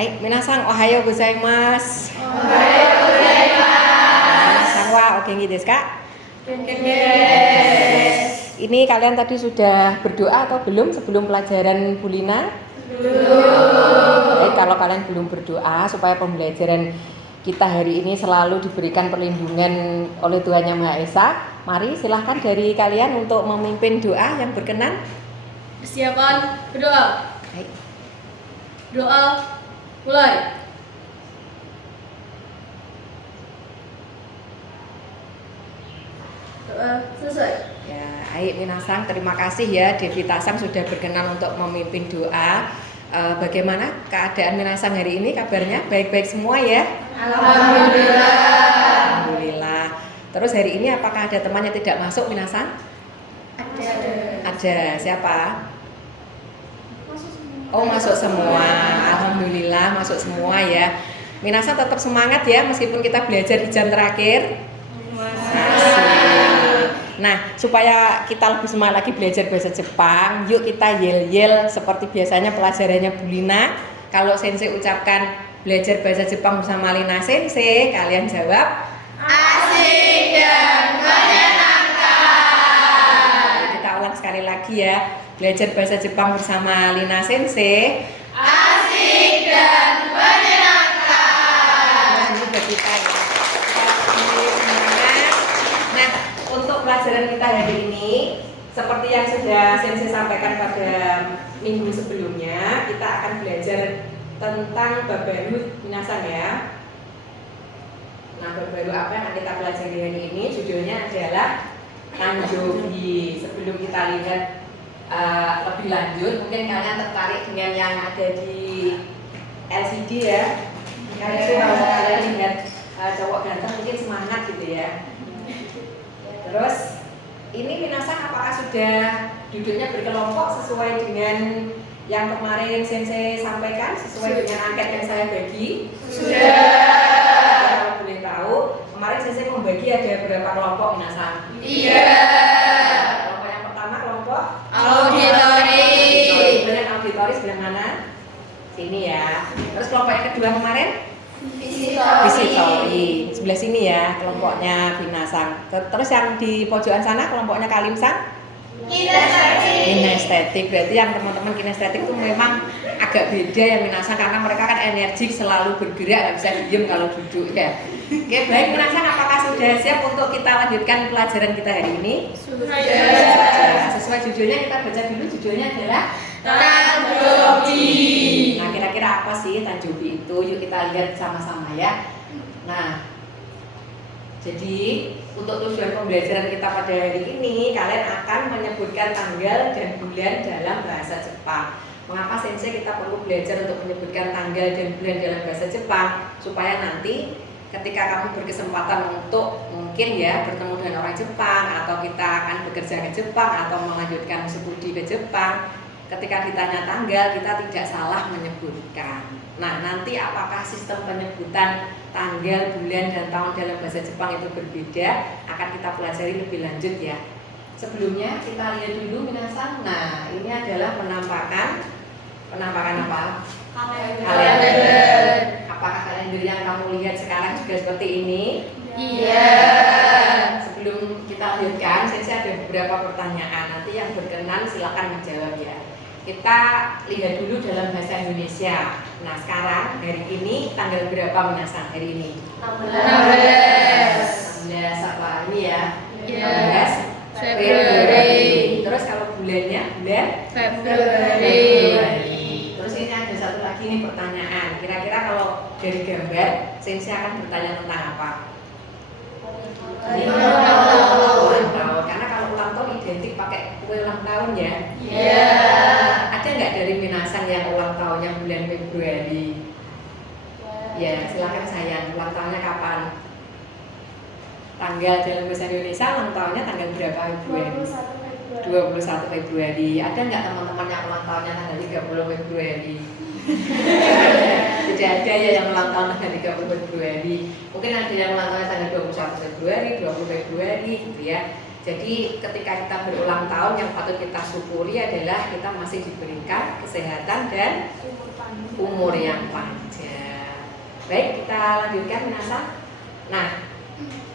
はい、皆さんおはようございます。おはようございます。 皆さんwa ogenki desu ka? Genki desu. Ini kalian tadi sudah berdoa atau belum sebelum pelajaran Bulina? Belum. Baik, kalau kalian belum berdoa supaya pembelajaran kita hari ini selalu diberikan perlindungan oleh Tuhan Yang Maha Esa, mari silahkan dari kalian untuk memimpin doa yang berkenan. Persiapan berdoa. Baik. Doa mulai. Doa selesai. Ya, baik minasang, terima kasih ya Devi Tasang sudah berkenan untuk memimpin doa. Bagaimana keadaan minasang hari ini? Kabarnya baik-baik semua ya? Alhamdulillah. Alhamdulillah. Terus hari ini apakah ada teman yang tidak masuk minasang? Ada. Ada. Siapa? Oh, masuk semua. Alhamdulillah masuk semua ya. Minasang tetap semangat ya meskipun kita belajar di jam terakhir. Nah, supaya kita lebih semangat lagi belajar bahasa Jepang, yuk kita yel-yel seperti biasanya pelajarannya Bulina. Kalau Sensei ucapkan belajar bahasa Jepang bersama Lina Sensei, kalian jawab Asik dan menyenangkan. Kita ulang sekali lagi ya. Belajar bahasa Jepang bersama Lina Sensei. Asik dan menyenangkan. Ini bagi kita ya. Semangat. Nah, untuk pelajaran kita hari ini, seperti yang sudah Sensei sampaikan pada minggu sebelumnya, kita akan belajar tentang bab baru minasang ya. Nah, bab baru apa yang akan kita pelajari hari ini? Judulnya adalah Tanjobi. Sebelum kita lihat lebih lanjut, mungkin kalian tertarik dengan yang ada di LCD ya. Karena itu kalau kalian lihat cowok ganteng mungkin semangat gitu ya. Terus ini minasang apakah sudah duduknya berkelompok sesuai dengan yang kemarin Sensei sampaikan, sesuai dengan angket yang saya bagi? Sudah. Kalau boleh tahu, kemarin Sensei membagi ada berapa kelompok minasang? 3. Kelompok yang pertama kelompok Auditori. Kemudian auditori sebelah mana? Sini ya. Terus kelompok yang kedua kemarin? Visitori. Sebelah sini ya kelompoknya binasang. Terus yang di pojokan sana kelompoknya kalimsang? Kinestetik. Berarti yang teman-teman kinestetik itu memang agak beda ya minasang, karena mereka kan energik, selalu bergerak, nggak bisa diem kalau duduk ya. Oke, baik minasang, apakah sudah siap untuk kita lanjutkan pelajaran kita hari ini? Sudah. Sesuai judulnya kita baca dulu. Judulnya adalah Tanjobi. Nah, kira-kira apa sih Tanjobi itu? Yuk kita lihat sama-sama ya. Nah, jadi untuk tujuan pembelajaran kita pada hari ini, kalian akan menyebutkan tanggal dan bulan dalam bahasa Jepang. Mengapa Sensei kita perlu belajar untuk menyebutkan tanggal dan bulan dalam bahasa Jepang? Supaya nanti ketika kamu berkesempatan untuk mungkin ya bertemu dengan orang Jepang, atau kita akan bekerja ke Jepang atau melanjutkan studi ke Jepang, ketika ditanya tanggal kita tidak salah menyebutkan. Nah, nanti apakah sistem penyebutan tanggal, bulan, dan tahun dalam bahasa Jepang itu berbeda akan kita pelajari lebih lanjut ya. Sebelumnya kita lihat dulu minasang. Nah, ini adalah penampakan apa? Kalender. Apakah kalender yang kamu lihat sekarang juga seperti ini? Iya. Sebelum kita lanjutkan, saya ada beberapa pertanyaan. Nanti yang berkenan silakan menjawab ya. Kita lihat dulu dalam bahasa Indonesia. Nah, sekarang hari ini tanggal berapa minasang hari ini? 16. 16 apa ini ya? Iya. 16 Februari. Terus kalau bulannya bulan Februari. Terus ini ada satu lagi nih pertanyaan. Kira-kira kalau dari gambar, Sensei akan bertanya tentang apa? Ulang tahun. Karena kalau ulang tahun identik pakai kue ulang tahun ya. Iya. Ada nggak dari minasang yang ulang tahunnya bulan Februari? Ya, silakan sayang. Ulang tahunnya kapan? Tanggal dalam bahasa Indonesia ulang tahunnya tanggal berapa Februari? 21 Februari. Ada nggak teman-teman yang ulang tahunnya tanggal 30 Februari? Tidak ada ya yang ulang tahun tanggal 30 Februari. Mungkin ada yang ulang tahun tanggal 21 Februari, 20 Februari gitu ya. Jadi ketika kita berulang tahun, yang patut kita syukuri adalah kita masih diberikan kesehatan dan umur yang panjang. Baik, kita lanjutkan minasan. Nah,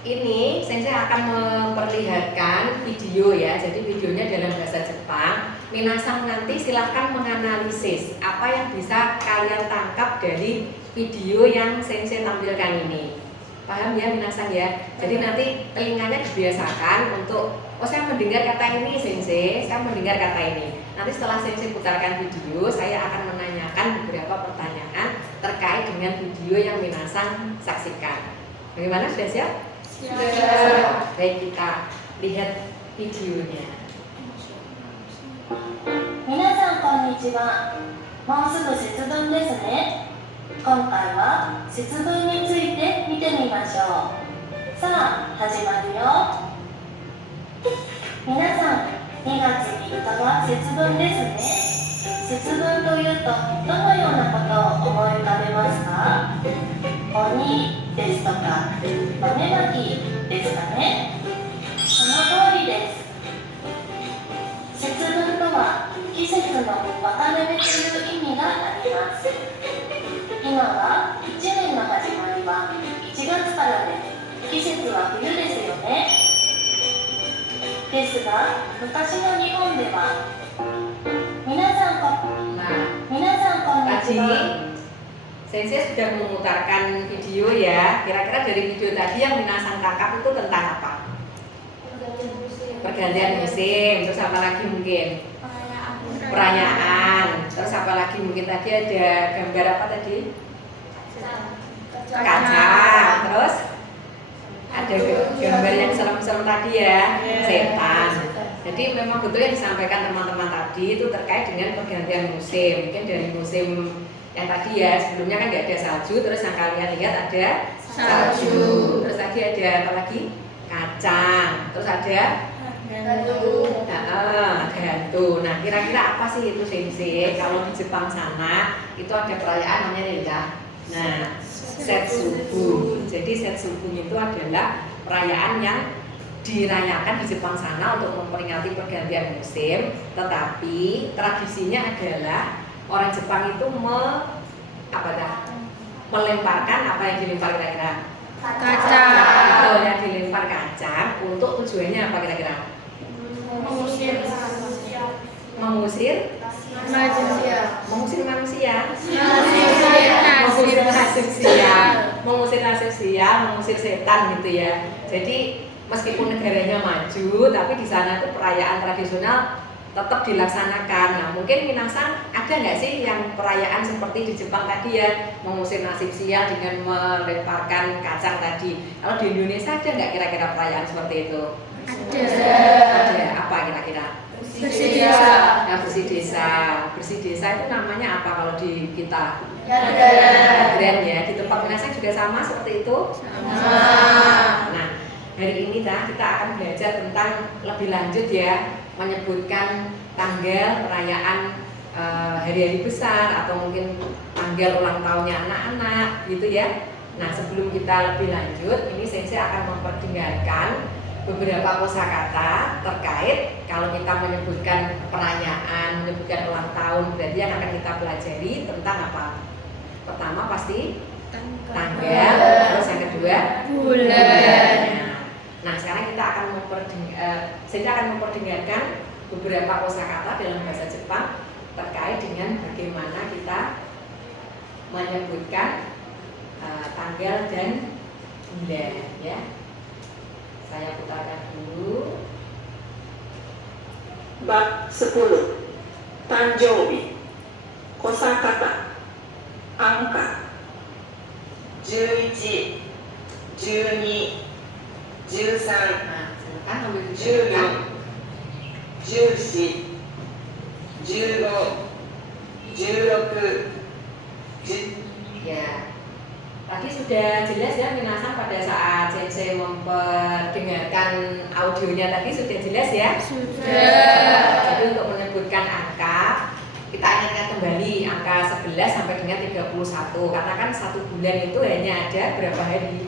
ini sensei akan memperlihatkan video ya. Jadi videonya dalam bahasa Jepang. Minasan nanti silahkan menganalisis apa yang bisa kalian tangkap dari video yang sensei tampilkan ini. Paham ya minasan ya? Jadi nanti telinganya dibiasakan untuk saya mendengar kata ini sensei, saya mendengar kata ini. Nanti setelah sensei putarkan video, saya akan menanyakan beberapa pertanyaan terkait dengan video yang minasan saksikan. Bagaimana, sudah siap? Siap. Baik, kita lihat videonya. 皆さんこんにちは。もうすぐ節分ですね。今回は節分について見てみましょう。さあ始まるよ。皆さん2月3日は節分ですね。節分というとどのようなことを思い浮かべますか？鬼ですとか豆まきですかね。その通りです。節分とは季節の分かれ目という意味があります。今は1年の始まりは1月からで、季節は冬ですよね。ですが昔の日本では皆さんこんにち Tadi は。 sensei sudah memutarkan video ya. Kira-kira dari video tadi yang minasan tangkap itu tentang apa? Pergantian musim. Terus apa lagi mungkin? Perayaan. Terus apa lagi mungkin tadi ada gambar apa tadi? Kaca. Terus ada gambar yang serem-serem tadi ya, setan. Jadi memang betul yang disampaikan teman-teman tadi itu terkait dengan pergantian musim. Mungkin dari musim yang tadi ya, sebelumnya kan nggak ada salju, terus yang kalian lihat ada salju. Terus tadi ada apa lagi? Kacang. Terus ada gantung. Nah, kira-kira apa sih itu sensei? Kalau di Jepang sana itu ada perayaan namanya ya. Nah, Setsubu. Jadi Setsubu itu adalah perayaan yang dirayakan di Jepang sana untuk memperingati pergantian musim. Tetapi tradisinya adalah orang Jepang itu melemparkan apa yang dilempar kira-kira? Kacang. Betul, yang dilempar kacang untuk tujuannya apa kira-kira? Mengusir Mengusir manusia. Mengusir nasib sial, mengusir setan gitu ya. Jadi meskipun negaranya maju, tapi di sana itu perayaan tradisional tetap dilaksanakan. Nah, mungkin minasan ada nggak sih yang perayaan seperti di Jepang tadi ya, mengusir nasib sial dengan melemparkan kacang tadi? Kalau di Indonesia ada nggak kira-kira perayaan seperti itu? Ada. Apa kira-kira? Bersih desa. Nah, bersih desa. Bersih desa itu namanya apa kalau di kita? Yadren. Ya. Di tempat minasan juga sama seperti itu? Sama. Nah, hari ini kita akan belajar tentang lebih lanjut ya, menyebutkan tanggal perayaan hari-hari besar atau mungkin tanggal ulang tahunnya anak-anak gitu ya. Nah, sebelum kita lebih lanjut, ini sensei akan memperdengarkan beberapa kosakata terkait kalau kita menyebutkan perayaan, menyebutkan ulang tahun, berarti yang akan kita pelajari tentang apa? Pertama pasti tanggal, terus yang kedua Bulan. Nah, sekarang kita akan memperdengarkan beberapa kosakata dalam bahasa Jepang terkait dengan bagaimana kita menyebutkan tanggal dan bulan ya. Saya putarkan dulu. Bab 10 Tanjoubi Kosakata Angka 11 12 13 Nah, silakan ambil 14 14 15 16 10 Ya, tadi sudah jelas ya minasan pada saat sensei memperdengarkan audionya tadi sudah jelas ya? Sudah. Jadi untuk menyebutkan angka, kita ingatkan kembali angka 11 sampai dengan 31 karena kan satu bulan itu hanya ada berapa hari?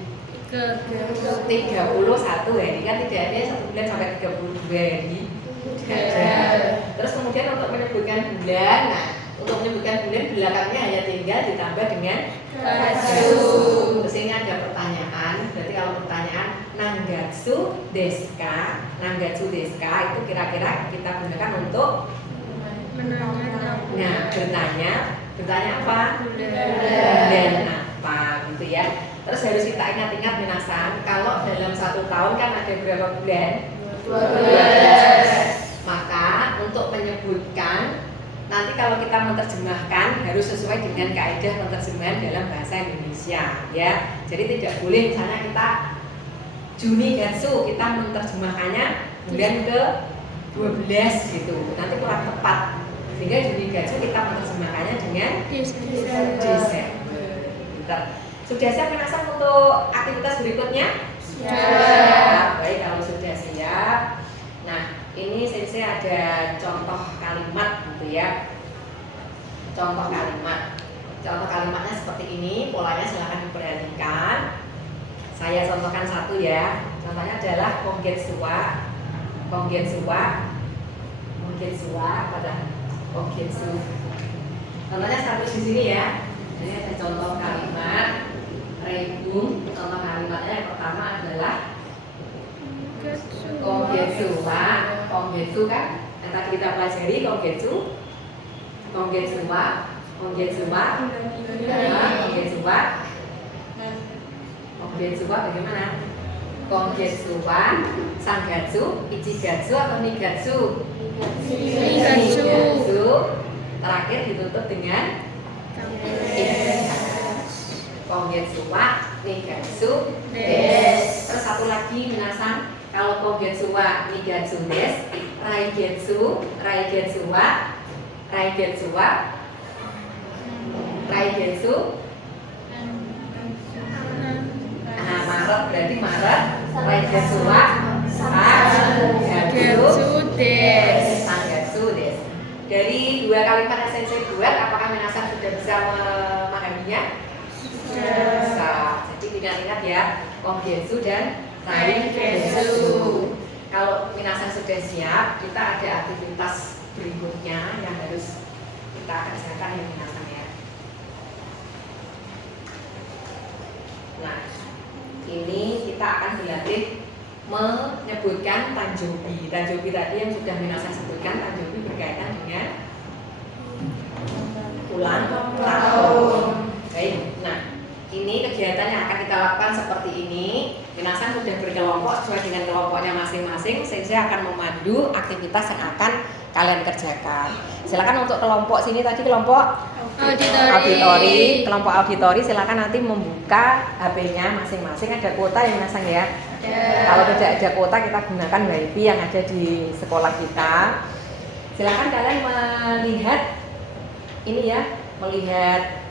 31 hari, kan tidak ada satu bulan sampai 32 hari. Tidak ada. Terus kemudian untuk menyebutkan bulan, nah untuk menyebutkan bulan belakangnya hanya tinggal ditambah dengan Gatsu. Terus ini ada pertanyaan. Berarti kalau pertanyaan Nangatsu desu ka? Nangatsu desu ka itu kira-kira kita gunakan untuk bertanya apa? Bulan apa gitu ya. Terus harus kita ingat-ingat minasan, kalau dalam 1 tahun kan ada berapa bulan? 12. Maka untuk menyebutkan nanti kalau kita menerjemahkan harus sesuai dengan kaidah penerjemahan dalam bahasa Indonesia ya. Jadi tidak boleh misalnya kita Junigatsu kita menerjemahkannya bulan ke 12 gitu. Nanti kurang tepat. Sehingga Junigatsu kita menerjemahkannya dengan Desember. Sudah siap minasan untuk aktivitas berikutnya? Siap. Baik, kalau sudah siap. Nah, ini sensei ada contoh kalimat gitu ya. Contoh kalimat. Contoh kalimatnya seperti ini, polanya silahkan diperhatikan. Saya contohkan satu ya. Contohnya adalah Kongetsuwa pada Kongetsu. Contohnya satu di sini ya. Ini ada contoh kalimat. Reibung, contoh kalimatnya yang pertama adalah Kongetsuwa. Kongetsu kan yang tadi kita pelajari Kongetsuwa bagaimana? Kongetsuwa, Sangatsu, Ichigatsu atau Nigatsu? Nigatsu. Terakhir ditutup dengan Kongetsuwa, Nigatsu, desu. Terus satu lagi minasan, kalau Kongetsuwa, Nigatsu, desu, Raigetsu. Nah, Maret berarti Maret, Raigetsuwa, Sangatsu, desu. Dari 2 kalimat yang sensei buat, apakah minasan sudah bisa memahaminya? Bisa. Jadi ingat ya, Kongetsu dan Raigetsu. Kalau minasan sudah siap, kita ada aktivitas berikutnya yang harus kita kerjakan ya minasan ya. Nah, ini kita akan berlatih menyebutkan Tanjobi. Tanjobi tadi yang sudah minasan sebutkan, Tanjobi berkaitan dengan ulang tahun. Baik, nah ini kegiatan yang akan kita lakukan seperti ini. Minasan sudah berkelompok sesuai dengan kelompoknya masing-masing. Saya akan memandu aktivitas yang akan kalian kerjakan. Silakan untuk kelompok sini tadi kelompok auditori. Kelompok auditori silakan nanti membuka HP-nya masing-masing. Ada kuota yang Minasan ya. Kalau tidak ada kuota kita gunakan WiFi yang ada di sekolah kita. Silakan kalian melihat ini ya, melihat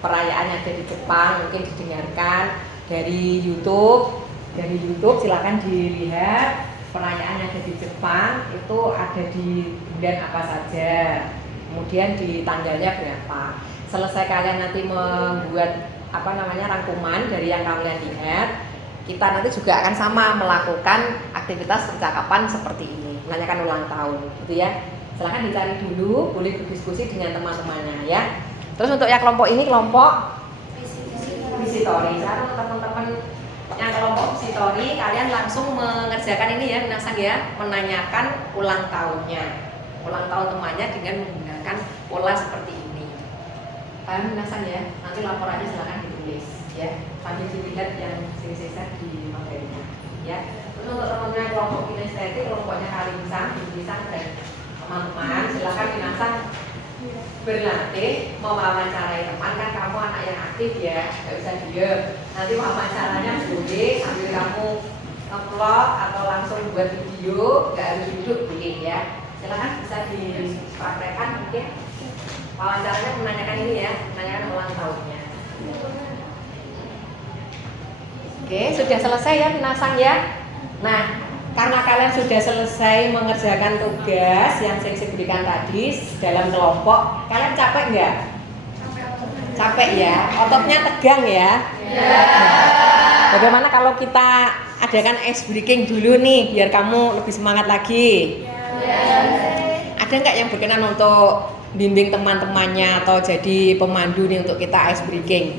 perayaan yang ada di Jepang, mungkin didengarkan dari YouTube. Dari YouTube silakan dilihat perayaan yang ada di Jepang itu ada di bulan apa saja, kemudian di tanggalnya berapa. Selesai kalian nanti membuat rangkuman dari yang kalian lihat, kita nanti juga akan sama melakukan aktivitas percakapan seperti ini, menanyakan ulang tahun, gitu ya. Silahkan dicari dulu, boleh berdiskusi dengan teman-temannya ya. Terus untuk yang kelompok ini kelompok visitori. Sekarang teman-teman yang kelompok visitori, kalian langsung mengerjakan ini ya, Minasan ya, menanyakan ulang tahunnya, ulang tahun temannya dengan menggunakan pola seperti ini. Paham Minasan ya? Nanti laporannya silahkan ditulis ya, sambil dilihat yang sisa di materinya ya. Terus untuk teman-teman kelompok kinestetik, kelompoknya Kalisan, dan teman-teman, silahkan Minasan berlatih mewawancarai teman. Kan kamu anak yang aktif ya, nggak bisa diem. Nanti wawancaranya boleh sambil kamu nge-vlog atau langsung buat video, nggak harus duduk boleh ya. Silahkan bisa dipraktekkan mungkin wawancaranya menanyakan ini ya, menanyakan ulang tahunnya. Oke, sudah selesai ya Minasan ya. Nah, karena kalian sudah selesai mengerjakan tugas yang saya berikan tadi dalam kelompok, kalian capek nggak? Capek ya? Ototnya tegang ya? Bagaimana kalau kita adakan ice breaking dulu nih, biar kamu lebih semangat lagi? Ada nggak yang berkenan untuk bimbing teman-temannya atau jadi pemandu nih untuk kita ice breaking?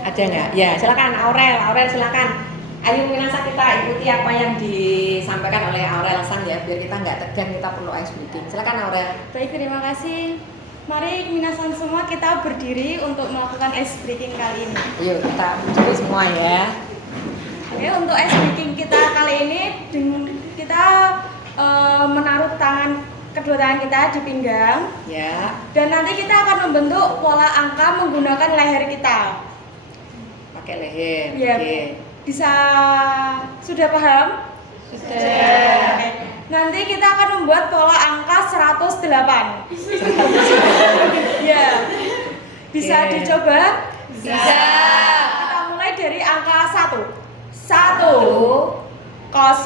Ada nggak? Ya, silakan Aurel silakan. Ayo Minasa, kita ikuti apa yang disampaikan oleh Aurel Sang ya, biar kita nggak tegang, kita perlu ice breaking. Silakan Aurel. Baik, terima kasih. Mari minasan semua kita berdiri untuk melakukan ice breaking kali ini. Yuk kita berdiri semua ya. Oke, untuk ice breaking kita kali ini kita menaruh kedua tangan kita di pinggang. Ya. Dan nanti kita akan membentuk pola angka menggunakan leher kita. Pakai leher. Ya, Oke. bisa sudah paham? Sudah. Oke. Nanti kita akan membuat pola angka 108. Ya. Bisa Oke. dicoba? Bisa. Kita mulai dari angka 1. 1 0 8.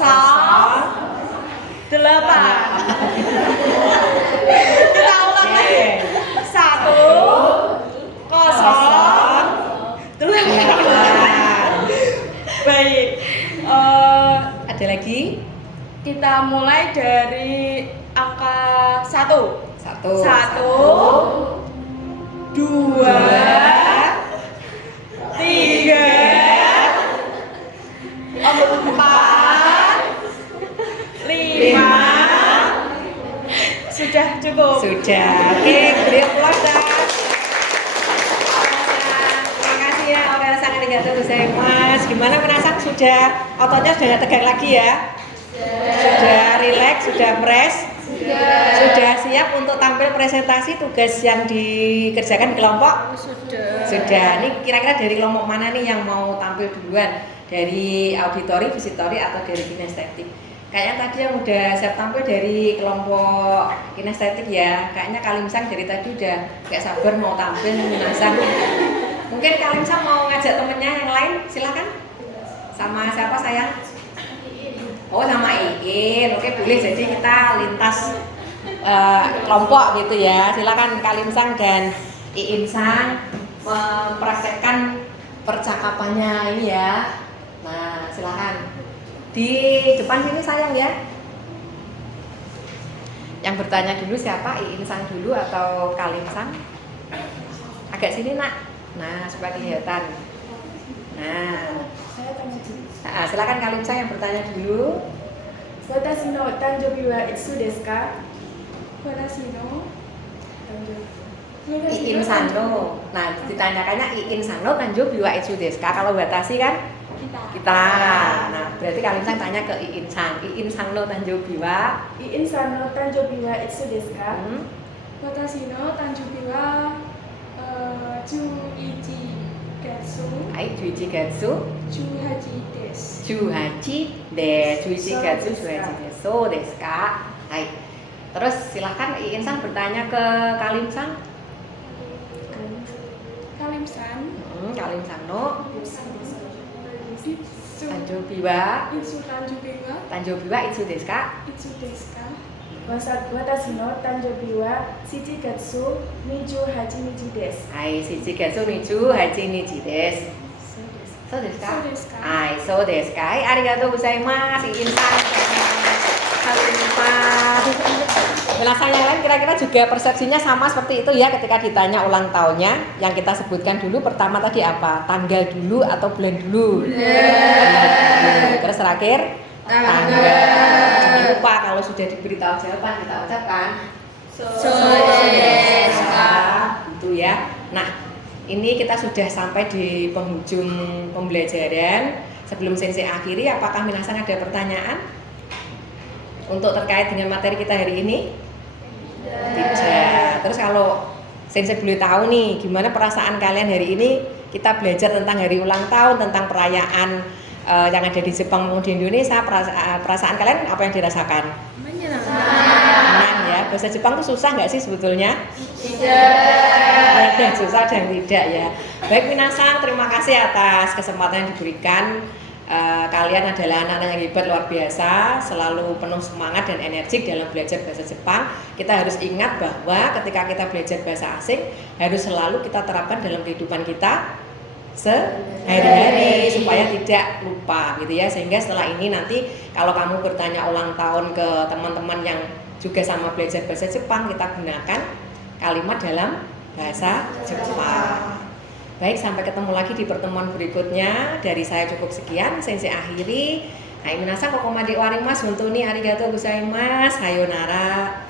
Kita ulang lagi. 1 0 8. Baik. Ada lagi? Kita mulai dari angka 1. 1 2 3 4 5. Sudah cukup. Sudah. Oke, beri aplaus dah. Terima kasih ya Aurel Sang arigatou gozaimasu. Gimana Minasa, sudah ototnya sudah nggak tegang lagi ya? Sudah rileks, sudah fresh? Sudah siap untuk tampil presentasi tugas yang dikerjakan di kelompok? Sudah. Ini kira-kira dari kelompok mana nih yang mau tampil duluan? Dari auditori, visitori, atau dari kinestetik? Kayaknya tadi yang udah siap tampil dari kelompok kinestetik ya. Kayaknya Kalimsang dari tadi udah gak sabar mau tampil Minasa. Mungkin Kalimsang mau ngajak temennya yang lain, silakan. Sama siapa sayang? Oh, sama Iin. Oke, boleh. Jadi kita lintas kelompok gitu ya. Silakan Kalimsang dan Iin Sang mempraktekkan percakapannya ini ya. Nah, silakan. Di depan sini sayang ya. Yang bertanya dulu siapa? Iin Sang dulu atau Kalimsang? Agak sini nak. Nah, supaya kelihatan. Nah, silakan Kalimsang yang bertanya dulu. Watashi no tanjobi wa itsu desu ka? Watashi no Iin Sano. Nah, ditanyakannya Iin Sano tanjobi wa itsu desu ka? Kalau watashi kan kita. Nah, berarti Kalimsang tanya ke Iin Sang. Iin Sano tanjobi wa Iin Sano tanjobi wa itsu desu ka? Hmm? Watashi no tanjobi wa Juichi Gatsu Ai Juichi Gatsu Juhachi desu. Juhachi desu. Juichi Gatsu Juhachi desu desu ka? Hai. Terus silahkan Iin Sang bertanya ke Kalimsang. Kalimsan Kalimsang no Itsu tanjobi wa tanjobi wa itsu desu ka? itsu desu ka? Watashi no tanjobi wa shichi gatsu niju hachi niji desu. Hai, shichi gatsu niju hachi niji desu. So desu ka? So desu ka? Hai, so desu ka? Hai, arigatou gozaimasu. Iin Sang. Minasa yang lain kira-kira juga persepsinya sama seperti itu ya ketika ditanya ulang tahunnya. Yang kita sebutkan dulu pertama tadi apa? Tanggal dulu atau bulan dulu? Bulan. Terus terakhir? Tanggal. Jangan lupa kalau sudah diberitahu jawaban kita ucapkan so desu ka. Gitu ya. Nah, ini kita sudah sampai di penghujung pembelajaran. Sebelum Sensei akhiri, apakah Minasa ada pertanyaan untuk terkait dengan materi kita hari ini? Tidak. Terus kalau Sensei boleh tahu nih, gimana perasaan kalian hari ini? Kita belajar tentang hari ulang tahun, tentang perayaan yang ada di Jepang maupun di Indonesia. Perasaan kalian apa yang dirasakan? Senang ya. Bahasa Jepang tuh susah nggak sih sebetulnya? Ada susah dan tidak ya. Baik Minasa, terima kasih atas kesempatan yang diberikan. Kalian adalah anak-anak yang hebat luar biasa, selalu penuh semangat dan energik dalam belajar bahasa Jepang. Kita harus ingat bahwa ketika kita belajar bahasa asing harus selalu kita terapkan dalam kehidupan kita sehari-hari supaya tidak lupa gitu ya. Sehingga setelah ini nanti kalau kamu bertanya ulang tahun ke teman-teman yang juga sama belajar bahasa Jepang, kita gunakan kalimat dalam bahasa Jepang. Baik, sampai ketemu lagi di pertemuan berikutnya. Dari saya cukup sekian, sensei akhiri. Hai minasan kokomade warimasu. Hontou ni arigatou gozaimasu. Sayonara.